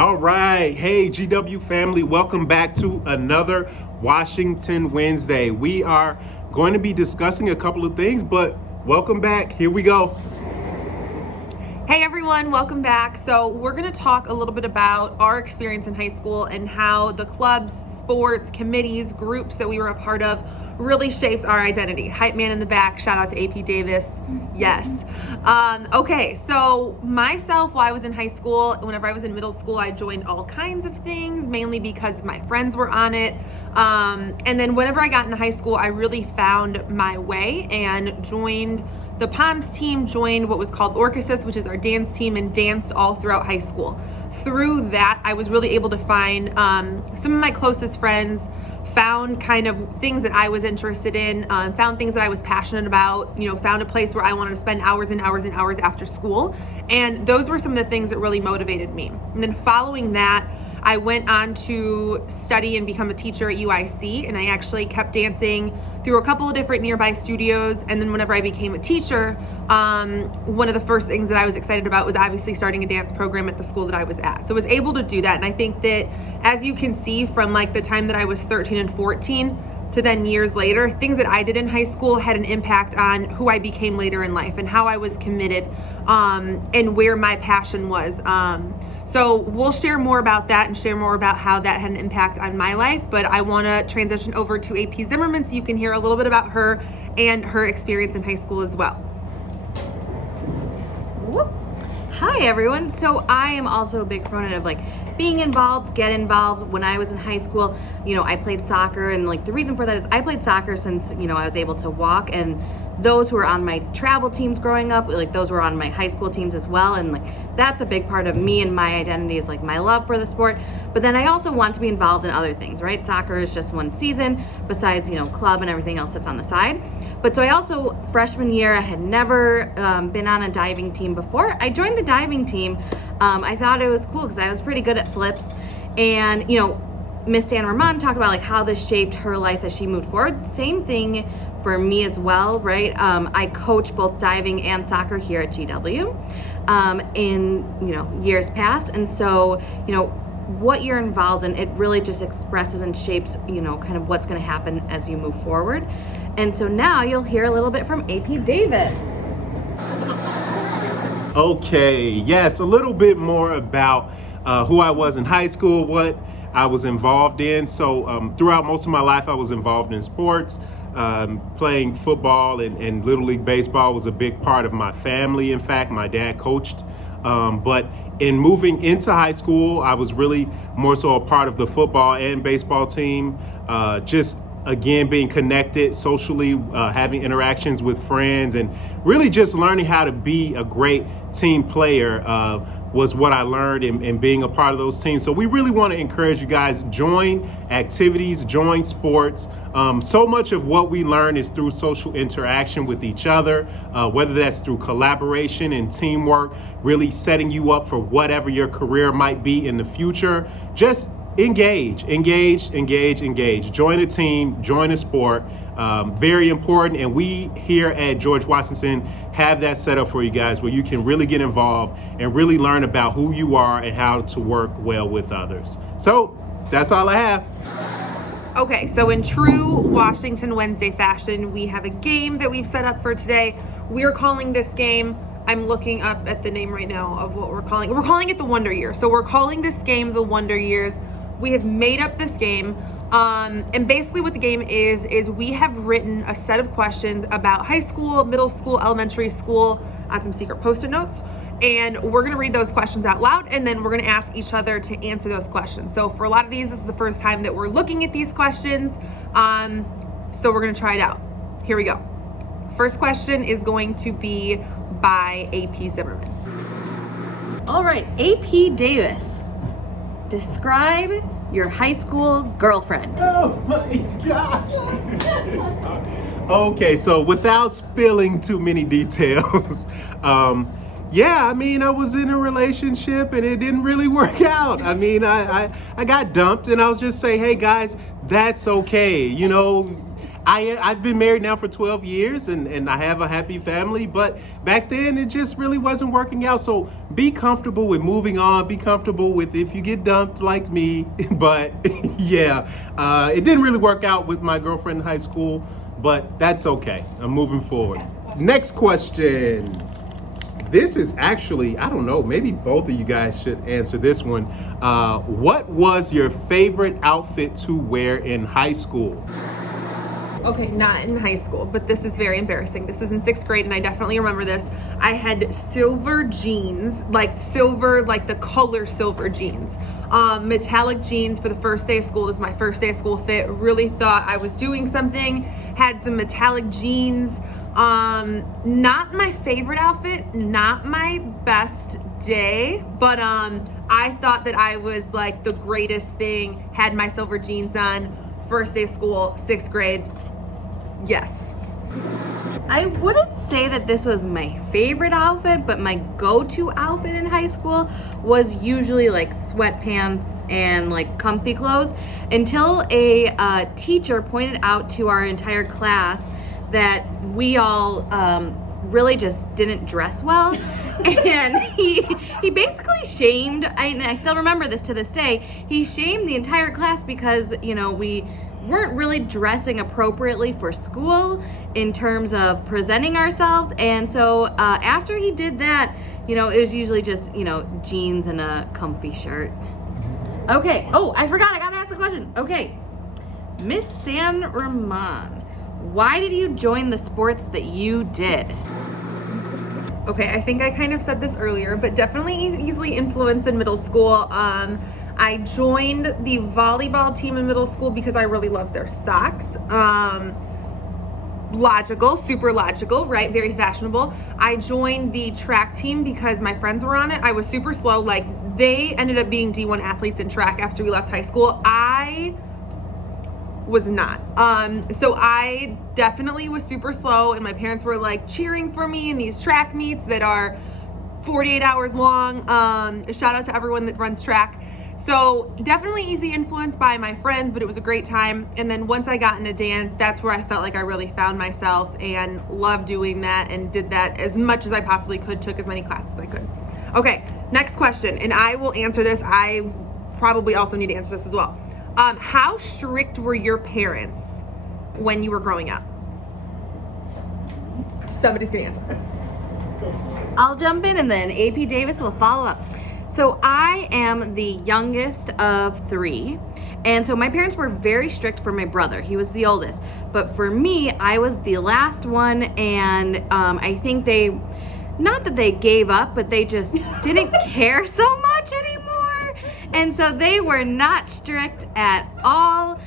All right. Hey, GW family, welcome back to another Washington Wednesday. We are going to be discussing a couple of things, but welcome back. Here we go. Hey everyone, welcome back. So we're going to talk a little bit about our experience in high school and how the clubs, sports, committees, groups that we were a part of really shaped our identity. Hype man in the back, shout out to AP Davis. Yes. Okay, so myself, while I was in high school, whenever I was in middle school, I joined all kinds of things, mainly because my friends were on it. And then whenever I got into high school, I really found my way and joined the Poms team, joined what was called Orchesis, which is our dance team, and danced all throughout high school. Through that, I was really able to find some of my closest friends, found kind of things that I was interested in, found things that I was passionate about, found a place where I wanted to spend hours and hours and hours after school. And those were some of the things that really motivated me. And then following that, I went on to study and become a teacher at UIC, and I actually kept dancing through a couple of different nearby studios. And then whenever I became a teacher, one of the first things that I was excited about was obviously starting a dance program at the school that I was at. So I was able to do that. And I think that, as you can see from like the time that I was 13 and 14 to then years later, things that I did in high school had an impact on who I became later in life and how I was committed, and where my passion was. So we'll share more about that and share more about how that had an impact on my life. But I want to transition over to AP Zimmerman so you can hear a little bit about her and her experience in high school as well. Hi everyone. So I am also a big proponent of being involved, get involved. When I was in high school, I played soccer, and the reason for that is I played soccer since, I was able to walk, and those who were on my travel teams growing up, those were on my high school teams as well. And that's a big part of me and my identity is my love for the sport. But then I also want to be involved in other things, right? Soccer is just one season besides, club and everything else that's on the side. But so I also, freshman year, I had never been on a diving team before. I joined the diving team. I thought it was cool because I was pretty good at flips. And, Miss Dan Ramon talked about how this shaped her life as she moved forward. Same thing for me as well, right? I coach both diving and soccer here at GW in years past, and so what you're involved in, it really just expresses and shapes kind of what's going to happen as you move forward. And so now you'll hear a little bit from AP Davis. Okay, yes, a little bit more about who I was in high school, what I was involved in. So throughout most of my life, I was involved in sports. Playing football and Little League Baseball was a big part of my family. In fact, my dad coached. But in moving into high school, I was really more so a part of the football and baseball team. Just again, being connected socially, having interactions with friends, and really just learning how to be a great team player was what I learned in being a part of those teams. So we really want to encourage you guys, join activities, join sports. So much of what we learn is through social interaction with each other, whether that's through collaboration and teamwork, really setting you up for whatever your career might be in the future. Just engage. Join a team, join a sport. Very important. And we here at George Washington have that set up for you guys where you can really get involved and really learn about who you are and how to work well with others. So that's all I have. Okay, so in true Washington Wednesday fashion, we have a game that we've set up for today. We're calling this game, I'm looking up at the name right now of what we're calling. We're calling it the Wonder Years. So we're calling this game the Wonder Years. We have made up this game. And basically what the game is we have written a set of questions about high school, middle school, elementary school on some secret Post-it notes. And we're gonna read those questions out loud, and then we're gonna ask each other to answer those questions. So for a lot of these, this is the first time that we're looking at these questions. So we're gonna try it out. Here we go. First question is going to be by AP Zimmerman. All right, AP Davis, describe your high school girlfriend. Oh my gosh. Okay, so without spilling too many details, I was in a relationship and it didn't really work out. I got dumped, and I'll just say, hey guys, that's okay. I've been married now for 12 years and I have a happy family, but back then it just really wasn't working out. So be comfortable with moving on, be comfortable with if you get dumped like me. But yeah, it didn't really work out with my girlfriend in high school, but that's okay. I'm moving forward. Next question. This is actually, I don't know, maybe both of you guys should answer this one. What was your favorite outfit to wear in high school? Okay, not in high school, but this is very embarrassing. This is in 6th grade, and I definitely remember this. I had silver jeans, like silver, like the color silver jeans. Metallic jeans for the first day of school. This is my first day of school fit. Really thought I was doing something. Had some metallic jeans. Not my favorite outfit, not my best day, but I thought that I was like the greatest thing. Had my silver jeans on, first day of school, 6th grade. Yes. I wouldn't say that this was my favorite outfit, but my go-to outfit in high school was usually like sweatpants and like comfy clothes until a teacher pointed out to our entire class that we all really just didn't dress well. And he basically shamed, and I still remember this to this day, he shamed the entire class because, you know, we weren't really dressing appropriately for school in terms of presenting ourselves. And so after he did that, you know, it was usually just, you know, jeans and a comfy shirt. Okay, oh, I forgot, I gotta ask a question. Okay, Miss San Ramon, why did you join the sports that you did? Okay, I think I kind of said this earlier, but definitely easily influenced in middle school. I joined the volleyball team in middle school because I really loved their socks. Logical, super logical, right? Very fashionable. I joined the track team because my friends were on it. I was super slow. Like, they ended up being D1 athletes in track after we left high school. I was not. So I definitely was super slow, and my parents were like cheering for me in these track meets that are 48 hours long. Shout out to everyone that runs track. So definitely easy influence by my friends, but it was a great time. And then once I got into dance, that's where I felt like I really found myself and loved doing that and did that as much as I possibly could, took as many classes as I could. Okay, next question, and I will answer this. I probably also need to answer this as well. How strict were your parents when you were growing up? Somebody's gonna answer. I'll jump in and then AP Davis will follow up. So I am the youngest of 3. And so my parents were very strict for my brother. He was the oldest. But for me, I was the last one. And I think not that they gave up, but they just didn't care so much anymore. And so they were not strict at all.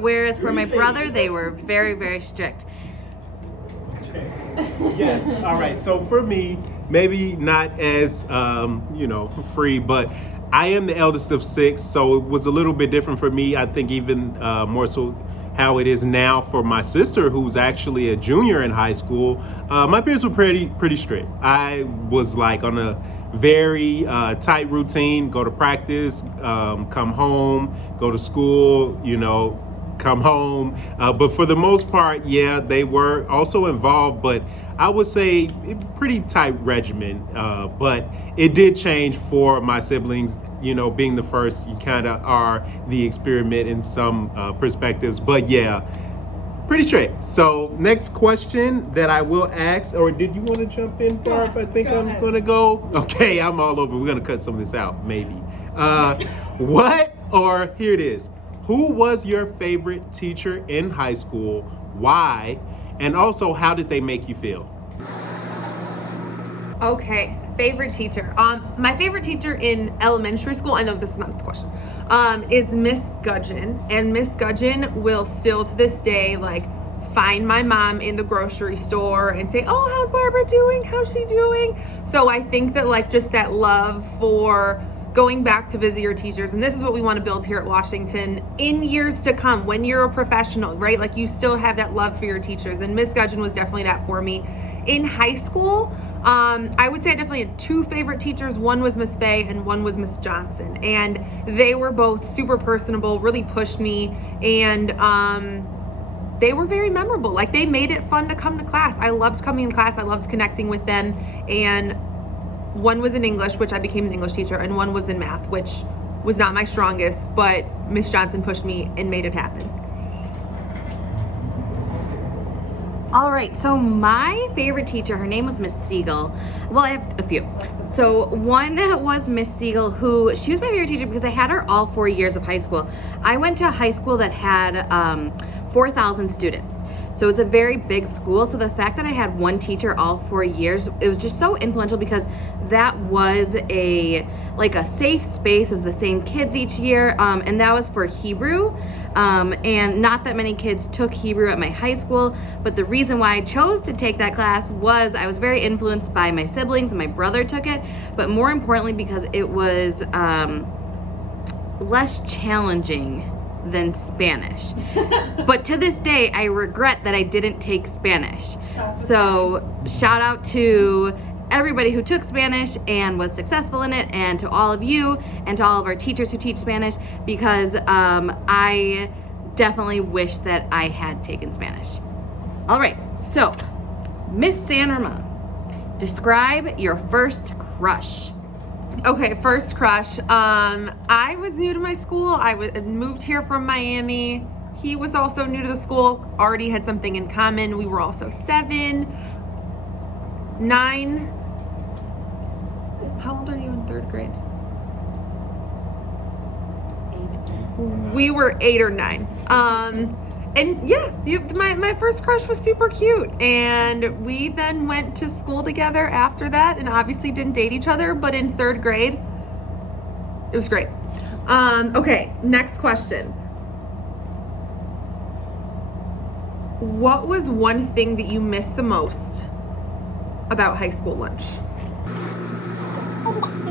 Whereas for my brother, they were very, very strict. Yes. All right. So for me, maybe not as free, but I am the eldest of 6, so it was a little bit different for me. I think even more so how it is now for my sister, who's actually a junior in high school. My parents were pretty strict. I was like on a very tight routine: go to practice, come home, go to school, come home. But for the most part, yeah, they were also involved, but I would say pretty tight regimen. But it did change for my siblings. Being the first, you kind of are the experiment in some perspectives. But yeah, pretty strict. So next question that I will ask, or did you want to jump in, Barb? I think I'm going to go. Okay, I'm all over. We're going to cut some of this out, maybe. Here it is. Who was your favorite teacher in high school? Why? And also, how did they make you feel? Okay, favorite teacher. My favorite teacher in elementary school, I know this is not the question, is Miss Gudgeon. And Miss Gudgeon will still to this day, find my mom in the grocery store and say, oh, how's Barbara doing? How's she doing? So I think that just that love for going back to visit your teachers, and this is what we want to build here at Washington in years to come when you're a professional, right? You still have that love for your teachers, and Miss Gudgeon was definitely that for me. In high school, I would say I definitely had 2 favorite teachers. One was Miss Fay and one was Miss Johnson, and they were both super personable, really pushed me, and they were very memorable. Like, they made it fun to come to class. I loved coming to class. I loved connecting with them. And one was in English, which I became an English teacher, and one was in math, which was not my strongest, but Miss Johnson pushed me and made it happen. All right, so my favorite teacher, her name was Miss Siegel. Well, I have a few. So one was Miss Siegel, she was my favorite teacher because I had her all 4 years of high school. I went to a high school that had 4,000 students. So it was a very big school. So the fact that I had one teacher all 4 years, it was just so influential because that was a safe space. It was the same kids each year, and that was for Hebrew. And not that many kids took Hebrew at my high school, but the reason why I chose to take that class was I was very influenced by my siblings, and my brother took it, but more importantly because it was less challenging than Spanish. But to this day, I regret that I didn't take Spanish. So shout out to everybody who took Spanish and was successful in it, and to all of you and to all of our teachers who teach Spanish, because I definitely wish that I had taken Spanish. All right, so Miss Sanderma, describe your first crush. Okay, first crush. I was new to my school. I moved here from Miami. He was also new to the school, already had something in common. We were also 7, 9. How old are you in 3rd grade? 8. We were 8 or 9. And yeah, my first crush was super cute. And we then went to school together after that, and obviously didn't date each other, but in 3rd grade, it was great. Okay, next question. What was one thing that you missed the most about high school lunch?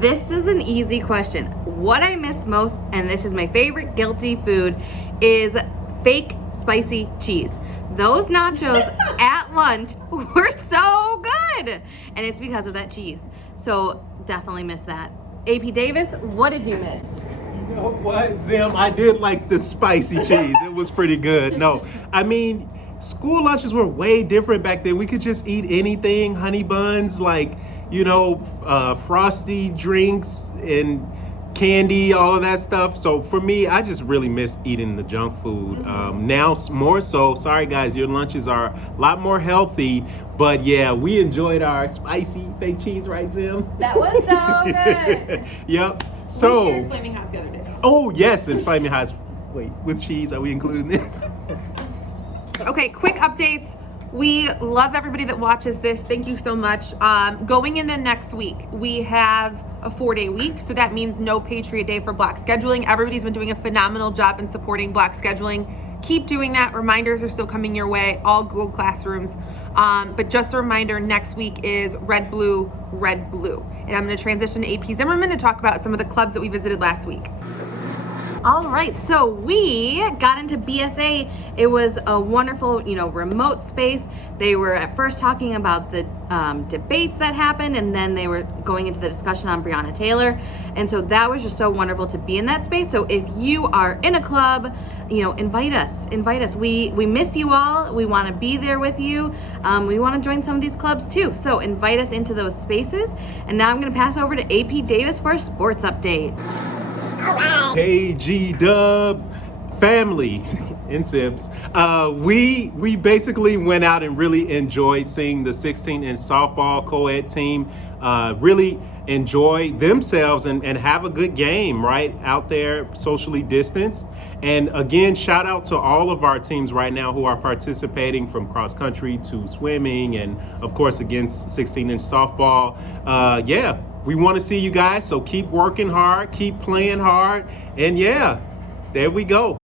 This is an easy question. What I miss most, and this is my favorite guilty food, is fake spicy cheese. Those nachos at lunch were so good, and it's because of that cheese. So definitely miss that. AP Davis, what did you miss? You know what, Zim? I did like the spicy cheese. It was pretty good. No, I mean, school lunches were way different back then. We could just eat anything, honey buns, frosty drinks and candy, all of that stuff. So for me, I just really miss eating the junk food. Now more so, sorry guys, your lunches are a lot more healthy, but yeah, we enjoyed our spicy fake cheese, right, Zim? That was so good. Yep. So We shared Flaming Hots the other day. oh yes, and Flaming Hots. Wait, with cheese, are we including this? Okay, quick updates. We love everybody that watches this. Thank you so much. Going into next week, we have a 4-day week. So that means no Patriot Day for block scheduling. Everybody's been doing a phenomenal job in supporting block scheduling. Keep doing that. Reminders are still coming your way, all Google Classrooms. But just a reminder, next week is red, blue, red, blue. And I'm gonna transition to AP Zimmerman to talk about some of the clubs that we visited last week. All right, so we got into BSA. It was a wonderful, remote space. They were at first talking about the debates that happened, and then they were going into the discussion on Breonna Taylor. And so that was just so wonderful to be in that space. So if you are in a club, invite us. We miss you all. We want to be there with you. We want to join some of these clubs too. So invite us into those spaces. And now I'm going to pass over to AP Davis for a sports update. Hey, G-Dub family and Sibs. We basically went out and really enjoyed seeing the 16 and softball co-ed team really enjoy themselves and have a good game right out there, socially distanced. And again, shout out to all of our teams right now who are participating, from cross country to swimming, and of course against 16 inch softball. Yeah, we want to see you guys, so keep working hard, keep playing hard, and yeah, there we go.